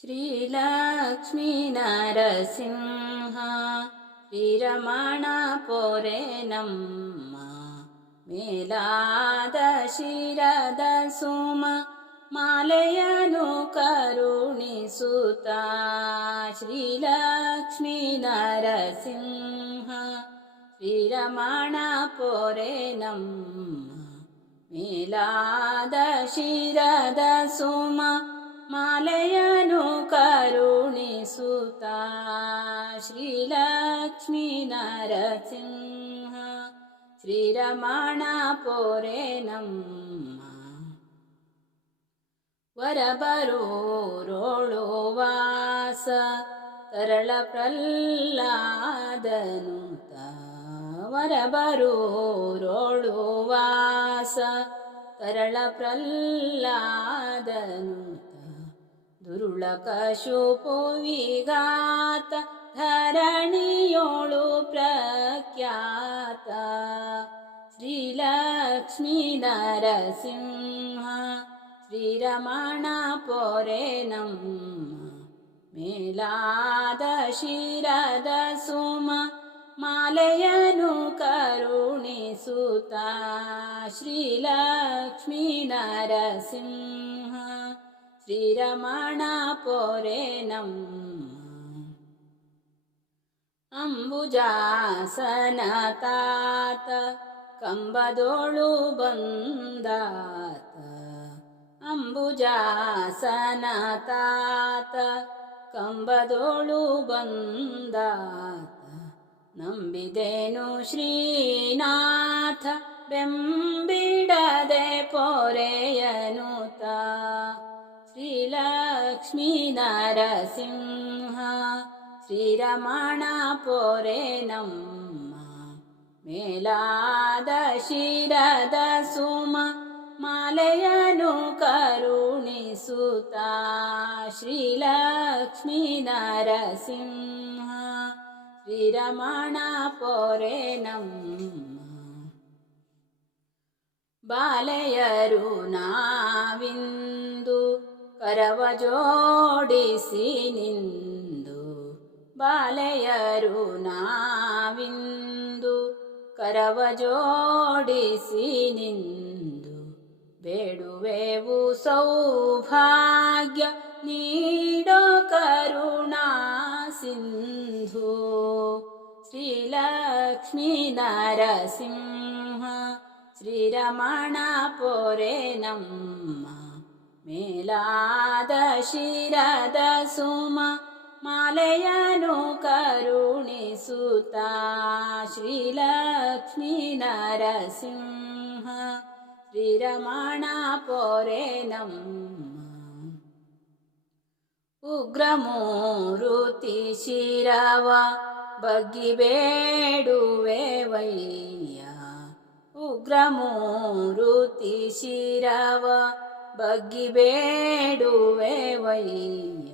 ಶ್ರೀಲಕ್ಷ್ಮೀನರಸಿಂಹ ಶ್ರೀರಮಣ ಪೊರೆ ನಮ್ಮ ಮೇಲಾದ ಶಿರದ ಸುಮ ಮಾಲೆಯನು ಕರುಣಿಸುತ್ತ ಶ್ರೀಲಕ್ಷ್ಮೀ ನರಸಿಂಹ ಶ್ರೀರಮಣ ಪೊರೆ ನಮ್ಮ ಮೇಲಾದ ಶಿರದ ಸುಮ ಮಾಲೆಯನು सुता श्रीलक्ष्मीनरसिंह श्रीरमणापोरेणम् वरबरोडोवास तरलप्रह्लादनु वास। तरलप्रह्लादन् ತರಳ ಪ್ರಹ್ಲಾದನುತ ದುರುಳ ಕಶುಪುವಿಗಾತ ಧರಣಿಯೋಳು ಪ್ರಖ್ಯಾತ ಶ್ರೀಲಕ್ಷ್ಮೀ ನರಸಿಂಹ ಶ್ರೀರಮಣ ಪೊರೆ ನಮ್ಮ ಮೇಲಾದ ಶಿರದ ಸುಮ ಮಾಲೆಯನು ಕರುಣಿಸುತ್ತ ಶ್ರೀಲಕ್ಷ್ಮೀ ನರಸಿಂಹ ಶ್ರೀರಮಣ ಪೊರೆ ನಮ್ಮ ಅಂಬುಜಾಸನ ತಾತ, ಕಂಬದೋಳು ಬಂದಾತ. ಅಂಬುಜಾಸನ ತಾತ, ಕಂಬದೋಳು ಬಂದಾತ. ನಂಬಿದೆನು ಶ್ರೀನಾಥ, ಬೆಂಬಿಡದೆ ಪೊರೆಯನುತ लक्ष्मीनरसिंह लक्ष्मीनरसिंहः श्रीरमणापोरेणम् मेलादशिरदसुम। मालयनुकरुणिसुता श्रीलक्ष्मी नरसिंह श्रीरमणापोरेणम् बालयरुणाविन् ಕರವ ಜೋಡಿಸಿ ನಿಂದು ಬಾಲೆಯರು ನಾವಿಂದು ಕರವ ಜೋಡಿಸಿ ನಿಂದು ಬೇಡುವೆವು ಸೌಭಾಗ್ಯ ನೀಡೋ ಕರುಣಾ ಸಿಂಧು ಶ್ರೀಲಕ್ಷ್ಮೀ ನರಸಿಂಹ ಶ್ರೀರಮಣ ಪೊರೆ ನಮ್ಮ ಮೇಲಾದ ಶಿರದ ಸುಮ ಮಾಲೆಯನು ಕರುಣಿಸುತ್ತ ಶ್ರೀಲಕ್ಷ್ಮೀ ನರಸಿಂಹ ಶ್ರೀರಮಣ ಪೊರೆ ನಮ್ಮ ಉಗ್ರಮೂರುತಿ ಶಿರವ ಬಗ್ಗಿ ಬೇಡುವೆ ವಯ್ಯ ಉಗ್ರಮೂರುತಿ ಶಿರವ ಬಗ್ಗಿ ಬೇಡುವೆ ವಯ್ಯ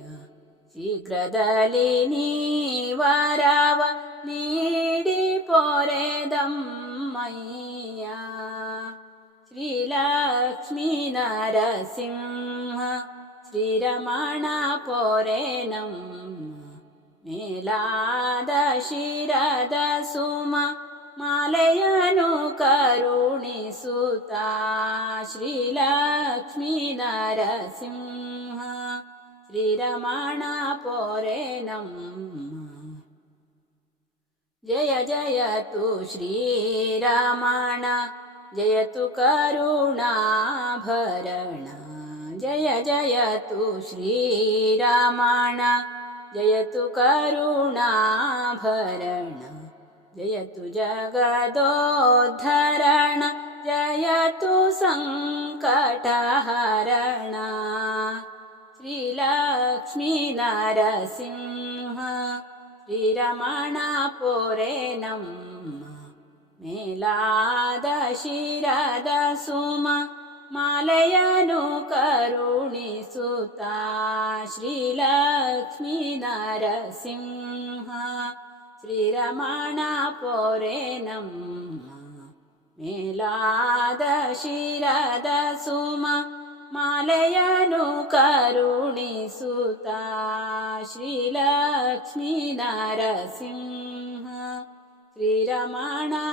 ಶೀಘ್ರದಲ್ಲಿ ನೀವರವ ನೀಡಿ ಪೊರೆದಮ್ಮಯ್ಯ ಶ್ರೀಲಕ್ಷ್ಮೀ ನರಸಿಂಹ ಶ್ರೀರಮಣ ಪೊರೆ ನಮ್ಮ ಮೇಲಾದ ಶಿರದ ಸುಮ ಮಾಲೆಯನು ಕರುಣಿಸುತ್ತ ಶ್ರೀಲಕ್ಷ್ಮೀ ನರಸಿಂಹ ಶ್ರೀರಮಣ ಪೊರೆ ನಮ್ಮ ಜಯ ಜಯತು ಶ್ರೀರಮಣ ಜಯತು ಕರುಣಾಭರಣ ಜಯ ಜಯತು ಶ್ರೀರಮಣ ಜಯತು ಕರುಣಾಭರಣ जयतु जगदोद्धरण जयतु सङ्कटहरण श्रीलक्ष्मीनरसिंह श्रीरमणापुरेणं मेलादशीलदसुम मालयनुकरुणिसुता श्रीलक्ष्मीनरसिंह श्रीरमणापोरेणम् मालयनु करुणिसुता श्रीलक्ष्मी श्रीरमणा श्रीरमणापौरेणम्